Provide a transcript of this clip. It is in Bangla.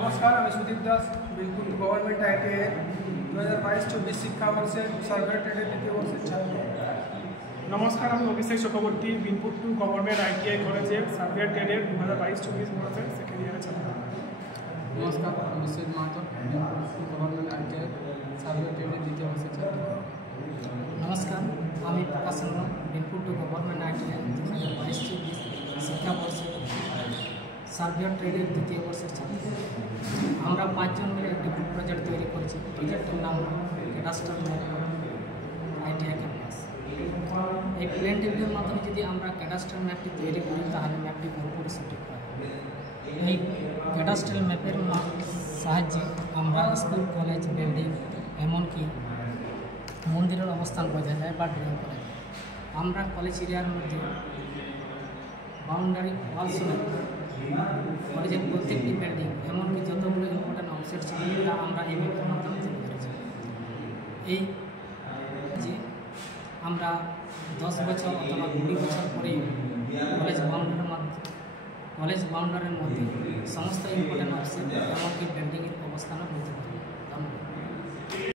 नमस्कार, আমি সুদীপ দাস, বিলপুর গভর্নমেন্ট আইটিআই 2022-24 শিক্ষাবর্ষে সার্ভে ট্রেডের দ্বিতীয় বর্ষের ছাত্র। নমস্কার, আমি Abhishek Chakraborty, Binpur two government ITI কলেজের সার্ভে ট্রেডের 2022-24 বর্ষের সেকেন্ড ইয়ারের ছাত্র। নমস্কার, আমি Biswajit Mahato, Binpur two government ITI survey ট্রেডের দ্বিতীয় বর্ষের ছাত্র। নমস্কার, আমি Prakash Chandra, Binpur two government ITI 2022-24 শিক্ষাবর্ষে সার্ভে ট্রেডের দ্বিতীয় বর্ষের ছাত্র। আমরা 5 জন মিলে একটি গ্রুপ প্রজেক্ট তৈরি করেছি। প্রজেক্টের নাম ক্যাডাস্টার ম্যাপ আইটিআই ক্যাম্পাস। এই প্লেন টেবিলের মাধ্যমে যদি আমরা ক্যাডাস্টার ম্যাপটি তৈরি করি তাহলে ম্যাপটি পুরোপুরি সঠিক হয়। এই ক্যাডাস্টার ম্যাপের সাহায্যে আমরা স্কুল, কলেজ, বিল্ডিং, এমনকি মন্দিরের অবস্থান বোঝা যায় বা ড্রয়িং করা যায়। আমরা কলেজ এরিয়ার মধ্যে বাউন্ডারি ওয়াল সমেত কলেজের প্রত্যেকটি বিল্ডিং, এমনকি যতগুলো ইম্পর্টেন্ট অবজেক্ট ছিল তা আমরা এই ম্যাপের মাধ্যমে তুলে ধরেছি। এই যে আমরা 10 বছর অথবা 20 বছর পরে কলেজ বাউন্ডারির মধ্যে সমস্ত ইম্পর্টেন্ট অবজেক্ট এমনকি বিল্ডিংয়ের অবস্থানও বলতে পারি। ধন্যবাদ।